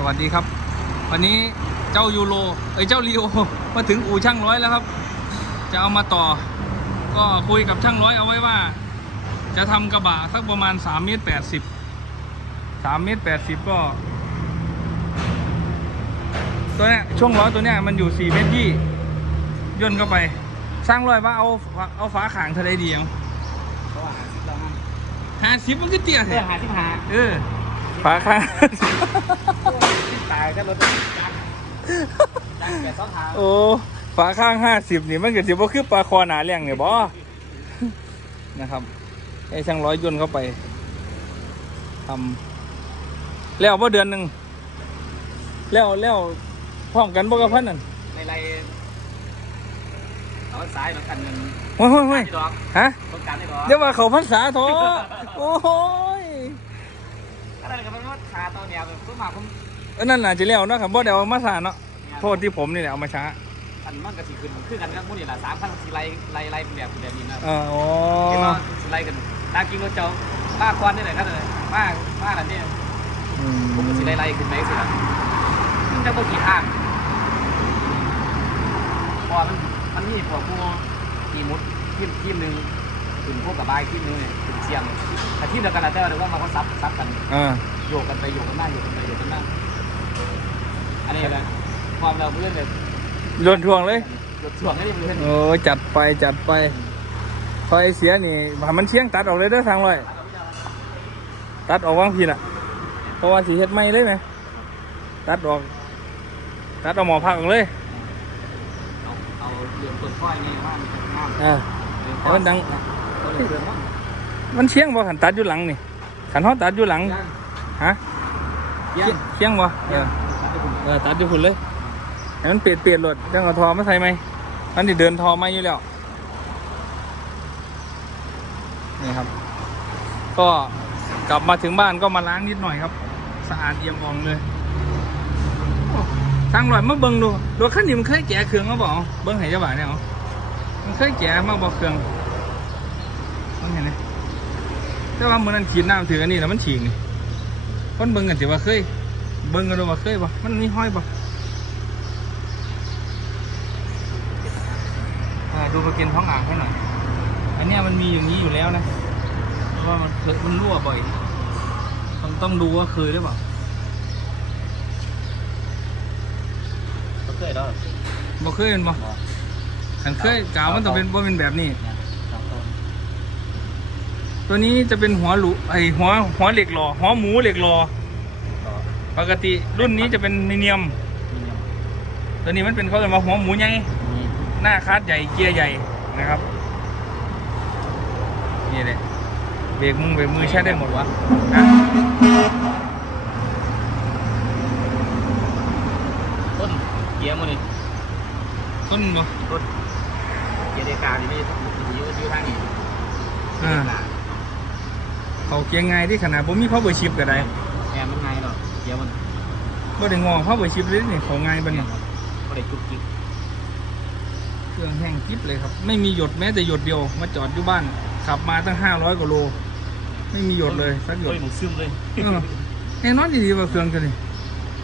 สวัสดีครับ วันนี้เจ้ายูโรเอ้ยเจ้าลีโอมาถึงอู่ช่างร้อยแล้วครับ จะเอามาต่อ ก็คุยกับช่างร้อยเอาไว้ว่า จะทำกระบะสักประมาณ3เมตร80 3เมตร80ก็ ตัวเนี้ยช่วงล้อตัวเนี้ยมันอยู่4เมตรยี่ย่นเข้าไป สร้างร้อยว่าเอาเอาฝาขางเท่าไรดีอะเพราะว่าหาสิบแล้วมั้งห้าสิบมันก็เตี้ยเพื่แท้อหาสิบหาเออ ฝาขางสิบตายก็รถจักรจักรแก่สองหาโอ้ฝาข้างห้าสิบนี่มันก็สิบ่คือปลาคอหนาเลี้ยงเนี่ยบ่นะครับไอ้ช่างร้อยยนต์เข้าไปทำแล้วบ่เดือนหนึ่งแล้วแล้วพร้อมกันบ่กับพันนั่นในไรเอาสายมากันเงินโอ้ยโอ้ยโอ้ยที่ดอกฮะต้องการที่ดอกเดี๋ยวว่าเขาพันษาโถโอ้ย อะไรกันมันว่าขาตัวเดียวเพิ่งมาผมอันนั้นน่าจะแล้วเนาะครับบ่ได้เอามาสาเนาะโทษที่ผมนี่แหละเอามาช้าอันมันก็สิขึ้นคือกันกับมุ้นี่แหละสามพันสี่ไรไรไรเป็นแบบแบบนี้นะเอออ๋อเห็นว่าไรกันตากินรถเจ้าป้าควันนี่ไหนกันเลยป้าป้าอะไรเนี่ยอืมผมก็สิไรไรขึ้นไหมสิล่ะมันจะบ่กี่ทางพอมันมันมีพวกพวกทีมุดทีมทีมหนึ่งถึงพวกกับบายทีมหนึงเนี่ย ถึงเชียงแต่ทีมเดียวกันนะแต่ว่าเดี๋ยวว่ามันก็ซับซับกันอ่าโยกกันไปโยกกันมาโยกกันไปโยกกันมาอันนี้แหละความเราเรื่องแบบโดนทวงเลยหยดถ่วงนี่เรื่องโอ้ยจัดไปจัดไปพอไอเสียนี่ถ้ามันเชียงตัดออกเลยเด้อทางลอย ตัดออกว่างพี่น่ะ เพราะว่าสีเฮ็ดไม่เลยไหม ตัดออก ตัดเอาหมอพักออกเลยเอาเอาเรื่องต้นข้อยนี่ว่ามันน้ำอ่าให้มันดังเอาเรื่องมัน มันเชียงบ่ขันตัดอยู่หลังนี่ขันเขาตัดอยู่หลังฮะเยี่ยมเชียงบ่เออเออตัดอยู่หุ่นเลยให้มันเปลี่ยนเปลี่ยนรถจังเอาทอมาใส่ไหมมันดิเดินทอมาอยู่แล้วนี่ครับ ก็กลับมาถึงบ้านก็มาล้างนิดหน่อยครับ สะอาดเอี่ยมอ่องเลยโอ้ทางหลอยมาเบิ่งดูรถคันนี้มันเคยแกะเครื่องมาบอกเบิ่งให้เจ้าบ่าวเนี่ยเหรอมันเคยแกะมาบอกเครื่องเบิ่งเห็นไหม แต่ว่ามื่อนั้นฉีดน้ำถืออันนี้แล้วมันฉีกนี่คนเบิ่งกันสิว่าเคย เบิ่งกันดูว่าเคยบ่มันมีห้อยบ่อ่าดูประเกันท้องอ่างให้หน่อย อันเนี้ยมันมีอย่างนี้อยู่แล้วนะ เพราะว่ามันเคยมันรั่วบ่อยต้องต้องดูว่าเคยหรือเปล่าเขาเคยดอกบ่เคยเป็นบ่ขันเคยกาวมันต้องเป็นบ่เป็นแบบนี้เนี่ยสองต้น ตัวนี้จะเป็นหัวหลุไอหัวหัวเหล็กหล่อหัวหมูเหล็กหล่อต่อปกติรุ่นนี้จะเป็นมีเนียมมีเนี่ยตัวนี้มันเป็นเขาเรียกว่าหัวหมูใหญ่มีหน้าคาดใหญ่เกียร์ใหญ่นะครับนี่เลยเบรกมือเบรกมือใช้ได้หมดวะนะต้นเกียร์มันนี่ต้นบ่ต้นเกียร์เดกาที่นี่อยู่อยู่ทางนี้อ่า เขาเกียร์ไงายที่ขนาดผมมีพ่อเบอร์ชิปก็ได้แอร์มันไงหรอเกียร์มันบ่ได้งอพ่อเบอร์ชิปเลยนี่เขาง่ายบัดนี้ก็ได้จุกจิกเครื่องแห้งกิ๊บเลยครับ ไม่มีหยดแม้แต่หยดเดียว มาจอดอยู่บ้าน ขับมาตั้งห้าร้อยกว่าโล ไม่มีหยดเลยสักหยดเฮ้ยหมูซึมเลยเออแน่นอนดีๆว่าเครื่องตัวนี้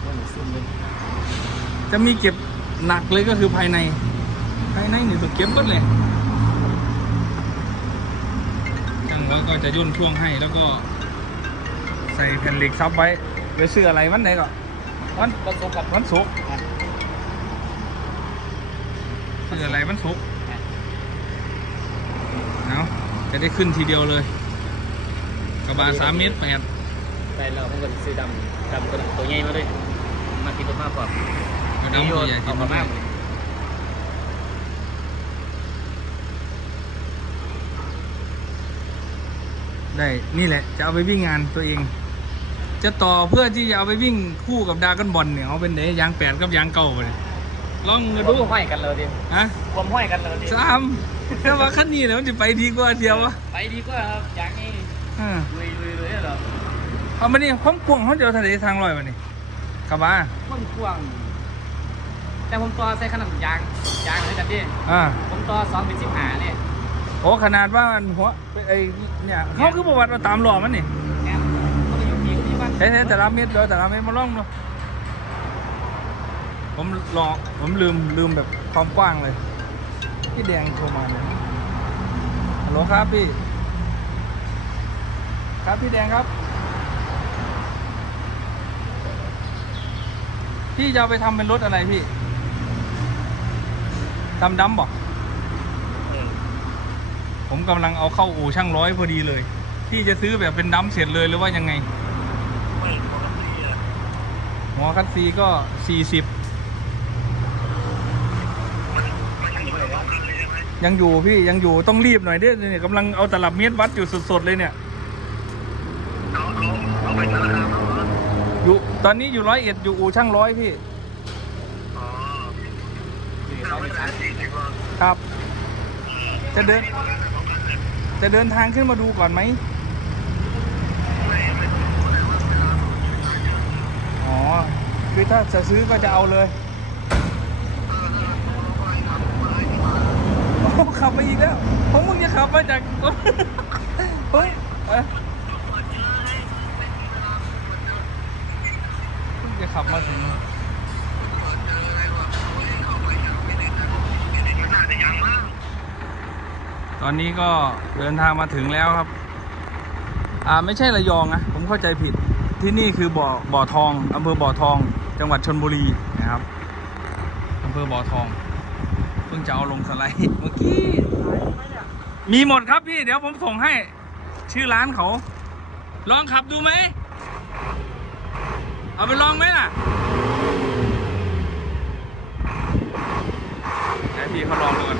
เฮ้ยหมูซึมเลยจะมีเก็บหนักเลยก็คือภายใน ภายในนี่ต้องเก็บหมดเลย ช่างร้อยก็จะย่นช่วงให้แล้วก็ใส่แผ่นเหล็กซับไว้ไปซื้ออะไรวันไหนก็วันผสมกับวันศุกร์ซื้ออะไรวันศุกร์เอาจะได้ขึ้นทีเดียวเลย กระบะสามเมตรแปดใส่เรามันก็สีดำดำตัวตัวใหญ่มาด้วยมากินตัวมากกว่ากระดำตัวใหญ่เอาที่มามาก ได้นี่แหละจะเอาไปวิ่งงานตัวเอง จะต่อเพื่อที่จะเอาไปวิ่งคู่กับดรากันบอลเนี่ยเอาเป็นเดยางแปดกับยางเก่าไปเลยลองดูดูห้อยกันเลยดิฮะความห้อยกันเลยดิสามแต่ว่าขั้นนี้เนี่ยมันจะไปดีกว่าเดียววะไปดีกว่าครับอย่างนี้อ่าลุยลุยลุยเหรอเอามานี่ห้องกวางเขาจะเอาทะเลทางลอยมานี่กระบะพ่นพ่วงแต่ผมต่อใส่ขนาดยางยางเลยกันดิอ่าผมต่อสองเป็นสิบหาเนี่ย โอ้ขนาดว่ามันหัวไอ้เนี่ยเขาคือประวัติเราตามหล่อมันนี่แอมเขาไปอยู่ที่ที่บ้านใช้แต่ละเม็ดเลยแต่ละเม็ดมาล่องเนาะผมรอผมลืมลืมแบบความกว้างเลยพี่แดงโทรมาเนี่ยฮัลโหลครับพี่ ครับพี่แดงครับ พี่จะเอาไปทำเป็นรถอะไรพี่ดำดำบอก ผมกำลังเอาเข้าอู่ช่างร้อยพอดีเลยพี่จะซื้อแบบเป็นดำเสร็จเลยหรือว่ายังไงหัวคัตซีก็สี่สิบยังอยู่พี่ยังอยู่ต้องรีบหน่อยเด้อเนี่ยกำลังเอาตลับเมตรวัดอยู่สดๆเลยเนี่ยอยู่ตอนนี้อยู่ร้อยเอ็ดอยู่อู่ช่างร้อยพี่ครับจะเดิน จะเดินทางขึ้นมาดูก่อนไหมอ๋อ คือถ้าจะซื้อก็จะเอาเลยโอ้ขับไปอีกแล้วผมมึงจะขับมาจากเฮ้ยเอ้ยเพิ่งจะขับมาถึง ตอนนี้ก็เดินทางมาถึงแล้วครับ อ่าไม่ใช่ระยองนะ ผมเข้าใจผิด ที่นี่คือบ่อบ่อทองอำเภอบ่อทอง จังหวัดชนบุรีนะครับอำเภอบ่อทอง เพิ่งจะเอาลงสไลด์เมื่อกี้ มีหมดครับพี่ เดี๋ยวผมส่งให้ ชื่อร้านเขา ลองขับดูไหม เอาไปลองไหมล่ะให้พี่เขาลองดูก่อน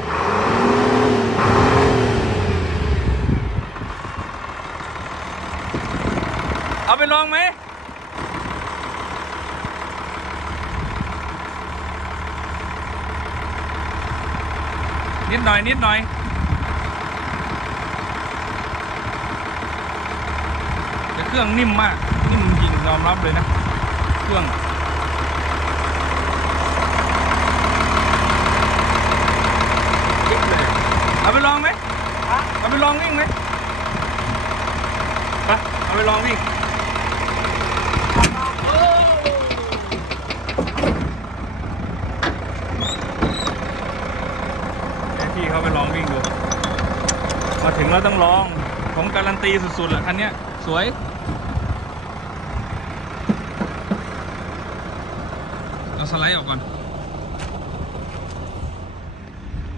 เอาไปลองไหมนิดหน่อย นิดหน่อยแต่เครื่องนิ่มมาก นิ่มจริงยอมรับเลยนะ เครื่องจิ๊บเลยเอาไปลองไหมเอาไปลองวิ่งไหมไปเอาไปลองวิ่ง ให้พี่เขาไปลองวิ่งดู มาถึงแล้วต้องลอง ผมการันตีสุดๆแหละคันนี้สวยเอาสไลด์ออกก่อน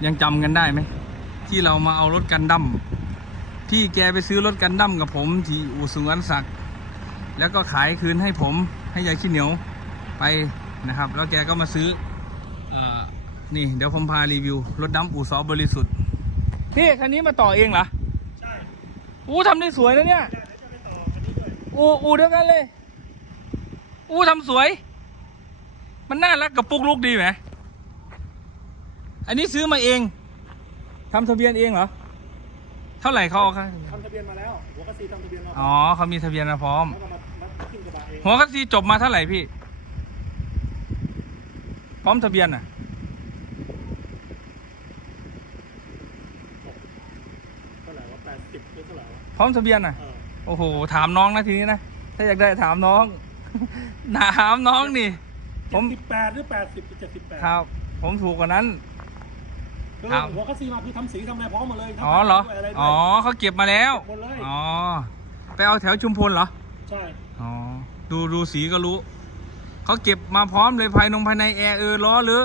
ยังจำกันได้ไหม ที่เรามาเอารถกันดั้มพี่แกไปซื้อรถกันดั้มกับผมที่อู่สุงอันศักดิ์แล้วก็ขายคืนให้ผมให้ยายขี้เหนียวไปนะครับ แล้วแกก็มาซื้ออนี่เดี๋ยวผมพารีวิวรถดำอู่ซอบริสุทธิ์ พี่คันนี้มาต่อเองเหรอ ใช่อู้ทำได้สวยนะเนี่ยเดี๋ยวจะไปต่อคันนี้ด้วยอูอูเดียวกันเลย อูทำสวย มันน่ารักกับปุกลุกดีไหมอันนี้ซื้อมาเองทำทะเบียนเองเหรอ เท่าไหร่เขาเอาครับทำทะเบียนมาแล้ว หัวกระซีทำทะเบียนมาอ๋อเขามีทะเบียนมาพร้อม แล้วก็มามาขึ้นกระบะเองหัวคัสซีจบมาเท่าไหร่พี่ พร้อมทะเบียนอะ เท่าไหร่ว่าแปดสิบหรือเท่าไหร่วะ พร้อมทะเบียนอะเออโอ้โห ถามน้องนะทีนี้นะ ถ้าอยากได้ถามน้อง ถามน้องนี่ผมเจ็ดสิบแปดหรือแปดสิบหรือเจ็ดสิบแปดครับ ผมถูกกว่านั้น คือครับ หัวกระซีมาคือทำสีทำอะไรพร้อมหมาเลยทำอ๋อเหรอด้วยอะไรด้วยอ๋อเขาเก็บมาแล้ว หมดเลยอ๋อ ไปเอาแถวชุมพลเหรอ ใช่อ๋อ ดูดูสีก็รู้ เขาเก็บมาพร้อมเลยภายนงภายในแอร์เออล้อหรือ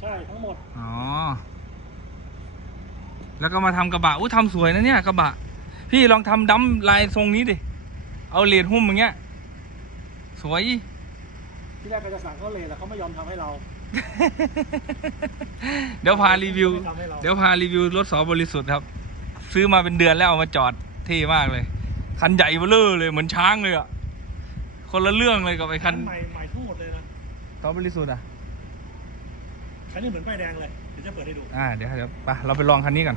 ใช่ทั้งหมด อ๋อ แล้วก็มาทำกระบะอู้ทำสวยนะเนี่ยกระบะ พี่ลองทำดั้มลายทรงนี้ดิ เอาเลดหุ้มอย่างเงี้ย สวย ที่แรกก็จะสั่งเขาเลยแต่เขาไม่ยอมทำให้เรา เดี๋ยวพารีวิวไม่ทำให้เราเดี๋ยวพารีวิวรถสอบริสุทธิ์ครับ ซื้อมาเป็นเดือนแล้วเอามาจอดเท่มากเลย คันใหญ่เบ้อเร่อเลยเหมือนช้างเลยอะ คนละเรื่องเลยกับไอ้คันใหม่ใหม่ทั้งหมดเลยนะสอบริสุทธิ์อะ คันนี้เหมือนป้ายแดงเลย เดี๋ยวจะเปิดให้ดู อ่า เดี๋ยวเดี๋ยวไปเราไปลองคันนี้ก่อน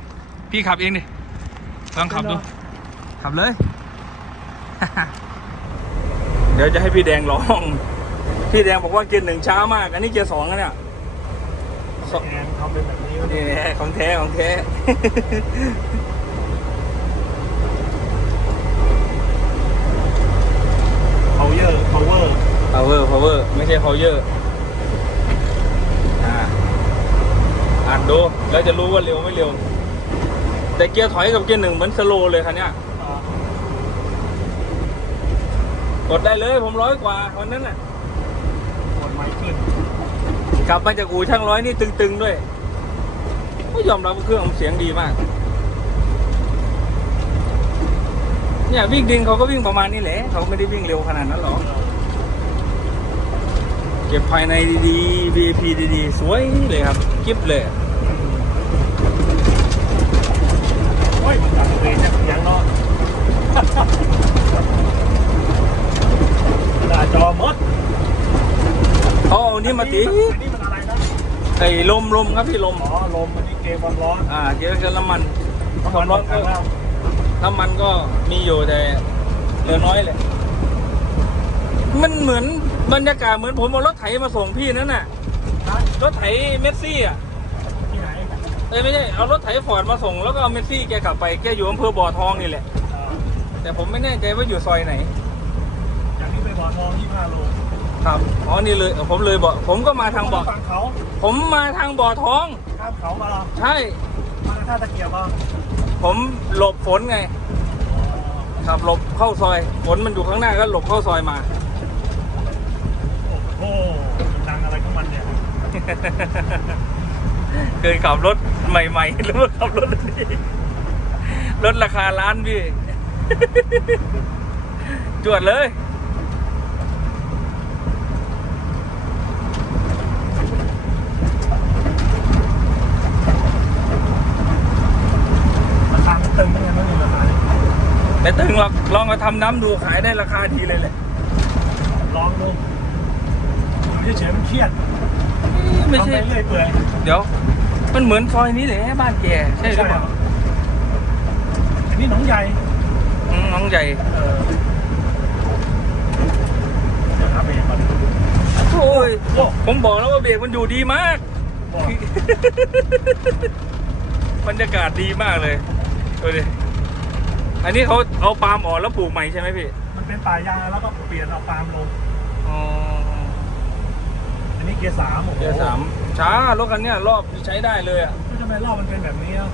พี่ขับเองดิลองขับดู ขับเลย เดี๋ยวจะให้พี่แดงลอง พี่แดงบอกว่าเกียร์หนึ่งช้ามาก อันนี้เกียร์สองนะเนี่ยสแอนทำเป็นแบบนี้วะนี่แน่ของแท้ของแท้เพาเยอร์เพาเวอร์ power power ไม่ใช่ power อ่านดูแล้วจะรู้ว่าเร็วไม่เร็ว แต่เกียร์ถอยกับเกียร์หนึ่งเหมือนสโลว์เลยคันเนี้ย อ่า กดได้เลยผมร้อยกว่าวันนั้นน่ะกดไม้ขึ้นกลับมาจากอู่ช่างร้อยนี่ตึงๆด้วยก็ยอมรับว่าเครื่องเสียงดีมาก เนี่ยวิ่งดินเขาก็วิ่งประมาณนี้แหละเขาไม่ได้วิ่งเร็วขนาดนั้นหรอกเก็บภายในดีๆ VIP ดีๆ สวยเลยครับกิฟเลยโอ้ยมันจับเลยเนี่ยเสียงเนาะ หน้าจอมดเขาเอานี่มาตีอันนี้มันอะไรนะไอ้ลมลมครับพี่ลมอ๋อลมอันนี้เกมความร้อนอ่าเกี่ยวกับน้ำมันความร้อนข้างล่างน้ำมันก็มีอยู่แต่เหลือน้อยเลย มันเหมือนบรรยากาศเหมือนผมเอารถไถมาส่งพี่นั่นน่ะฮะรถไถเมสซี่อะที่ไหนเอ้ยไม่ใช่เอารถไถฟอร์ดมาส่งแล้วก็เอาเมสซี่แกกลับไปแกอยู่อำเภอบ่อทองนี่แหละอ่าแต่ผมไม่แน่ใจว่าอยู่ซอยไหน จากนี้ไปบ่อทอง25โลครับอ๋อนี่เลยผมเลยบ่อผมก็มาทางบ่อฝั่งเขาผมมาทางบ่อทองข้ามเขามาเหรอใช่มาท่าตะเกียบมาผมหลบฝนไงขับหลบเข้าซอยฝนมันอยู่ข้างหน้าก็หลบเข้าซอยมาโอ้โหมันดังอะไรของมันเนี่ยเคยขับรถใหม่ๆหรือว่าขับรถอันนี้รถราคาล้านพี่จวดเลย ราคามันตึงยังไงไม่รู้ราคาเนี่ย แต่ตึงหรอกลองมาทำน้ำดูขายได้ราคาดีเลยแหละลองดูอยู่เฉยๆมันเครียดไม่ทำใช่ไปเรื่อยเปื่อยเดี๋ยว มันเหมือนซอยนี้เลยบ้านแกใช่หรือเปล่าอันนี้หนองใหญ่อืมน้องใหญ่เออเดี๋ยวครับเองก่อนโอ้ยโอ้ผมบอกแล้วว่าเบรกมันอยู่ดีมาก บอก บรรยากาศดีมากเลยดูดิ อันนี้เขาเอาปาล์มออกแล้วปลูกใหม่ใช่ไหมพี่ มันเป็นป่ายางแล้วก็เปลี่ยนเอาปาล์มลง อ๋อ อันนี้เกียร์สามโอ้โหเกียร์สามช้ารถคันเนี้ยรอบใช้ได้เลยอะทำไมรอบมันเป็นแบบนี้อะ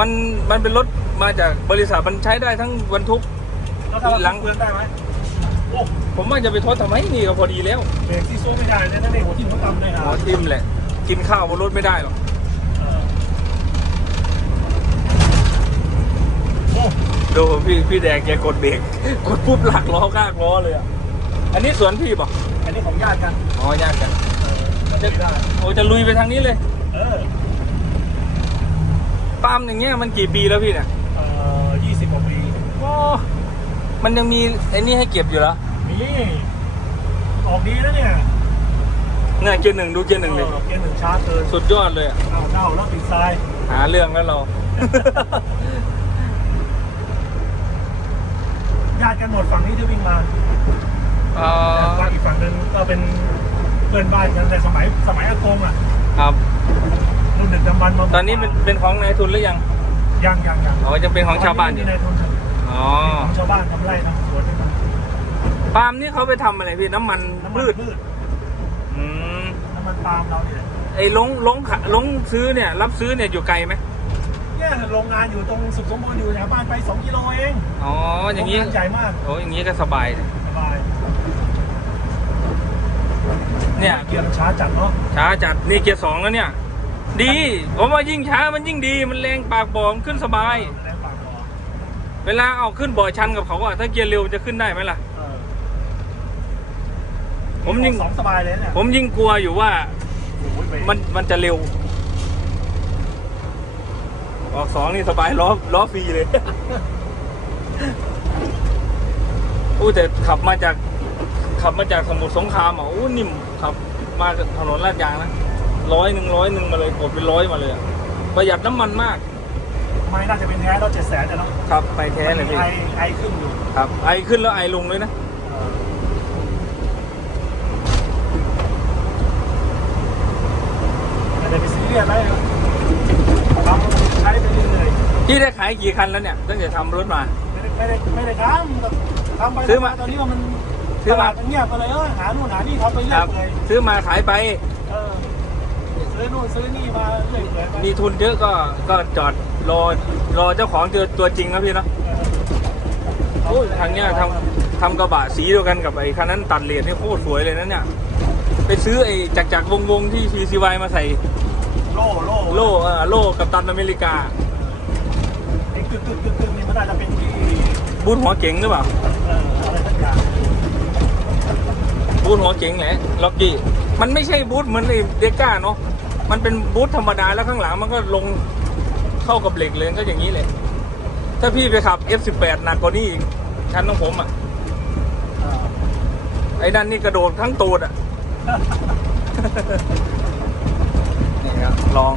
มันมันเป็นรถมาจากบริษัทมันใช้ได้ทั้งบรรทุก แล้วถ้าเราหลังเปลือนได้ไหมโอ้ผมว่าจะไปทดทำไมนี่ก็พอดีแล้วเบรกที่สู้ไม่ได้เลยนะเนี่ยหัวที่หัวต่ำเลยหอะมอทิมแหละ กินข้าวบนรถไม่ได้หรอก เออโอ้ ดูพี่พี่แดงแกกดเบรกกดปุ๊บหลักล้อกากล้อเลยอะอันนี้สวนพี่ป่ะอันนี้ของญาติกันอ๋อญาติกันจะได้โอ้จะลุยไปทางนี้เลย เออปาล์มอย่างเงี้ยมันกี่ปีแล้วพี่เนี่ยเอ่อยี่สิบกว่าปีโอ้มันยังมีไอ้นี่ให้เก็บอยู่เหรอนี่ออกดีนะเนี่ยเนี่ยเกียร์หนึ่งดูเกียร์หนึ่งเลยออเกียร์หนึ่งชาร์จเกินสุดยอดเลยอะเอาเน่าแล้วปิดทรายหาเรื่องแล้วเรา ญา ติกันหมดฝั่งนี้ที่วิ่งมาเอ่อแต่ฝั่งอีกฝั่งหนึ่งก็เป็นเพื่อนบ้านกันแต่สมัยสมัยอากงอะครับ รุ่นดึกดำบรรพ์มาตอนนี้เป็นเป็นของนายทุนหรือยังยังยังยังอ๋อยังเป็นของชาวบ้านอยู่ในทุนอ๋อ ของชาวบ้านทำไร่ทำสวนปาล์มนี่เขาไปทำอะไรพี่ น้ำมันน้ำมันพืชพืชอืม น้ำมันปาล์มเราเนี่ยไอ้ลงลงขะลงซื้อเนี่ย รับซื้อเนี่ยอยู่ไกลไหมเนี่ยโรงงานอยู่ตรงสุขสมบูรณ์อยู่แถวบ้านไป2กิโลเอง อ๋อ อย่างนี้ โรงงานใหญ่มาก โอ้อย่างนี้ก็สบายเลยสบายเนี่ยเกียร์มันช้าจัดเนาะ ช้าจัดนี่เกียร์สองแล้วเนี่ย ดี ผมว่ายิ่งช้ามันยิ่งดี มันแรงปากบ่อมนขึ้นสบาย แรงปากบ่อเวลาเอาขึ้นบ่อชันกับเขาอะถ้าเกียร์เร็วจะขึ้นได้ไหมล่ะ เออผมยิ่ง สองสบายเลยเนี่ยผมยิ่งกลัวอยู่ว่า โอ้ยเบรกมันมันจะเร็ว ออกสองนี่สบายล้อล้อฟรีเลย อู้แต่ขับมาจากขับมาจากสมุทรสงครามอะอู้นิ่มขับมาจากถนนลาดยางนะร้อยหนึ่งร้อยหนึ่งมาเลยกดเป็นร้อยมาเลยอะประหยัดน้ำมันมาก ไม่น่าจะเป็นแท้แล้วเจ็ดแสนเนาะครับไปแท้เลยพี่ไอไอขึ้นอยู่ครับ ไอขึ้นแล้วไอลงเลยนะไม่ได้ไปซีเรียสอะไรครับทำใช้ไปเรื่อยพี่ได้ขายกี่คันแล้วเนี่ยตั้งแต่ทำรถมาๆไม่ได้ไม่ได้ไม่ได้ทำ ทำไปซื้อมาตอนนี้ว่ามันซื้อมา ตลาดมันเงียบไปเลยเออหานู่นหานี่ทำไปคเรื่อรัยบ เลยซื้อมาขายไป เออซื้อนู่นซื้อนี่มาเรื่อยๆไปมีทุนเยอะก็ก็จอดรอรอเจ้าของเจอตัวจริงนะพี่เนาะโอ้ยทางเนี้ยทำทำกระบะสีเดียวกันกับไอ้คันนั้นตัดเลนนี่โคตรสวยเลยนะเนี่ยไปซื้อไอ้จากจากวงวงๆที่ PCY มาใส่โล่โล่โล่เออโล่กับตันอเมริกา ไอ้กึกกึกกึกกึกนี่มันน่าจะเป็นที่ บูธหัวเก๋งหรือเปล่าบูธหัวเก๋งแหละล็อกกี้มันไม่ใช่บูธเหมือนไอ้เดก้าเนาะมันเป็นบูธธรรมดาแล้วข้างหลังมันก็ลงเข้ากับเหล็กเลยก็อย่างนี้เลยถ้าพี่ไปขับ F18 หนักกว่านี้อีกคันของผมอะเอ่อไอ้นั่นนี่กระโดดทั้งตูดอะนี่ครับลอง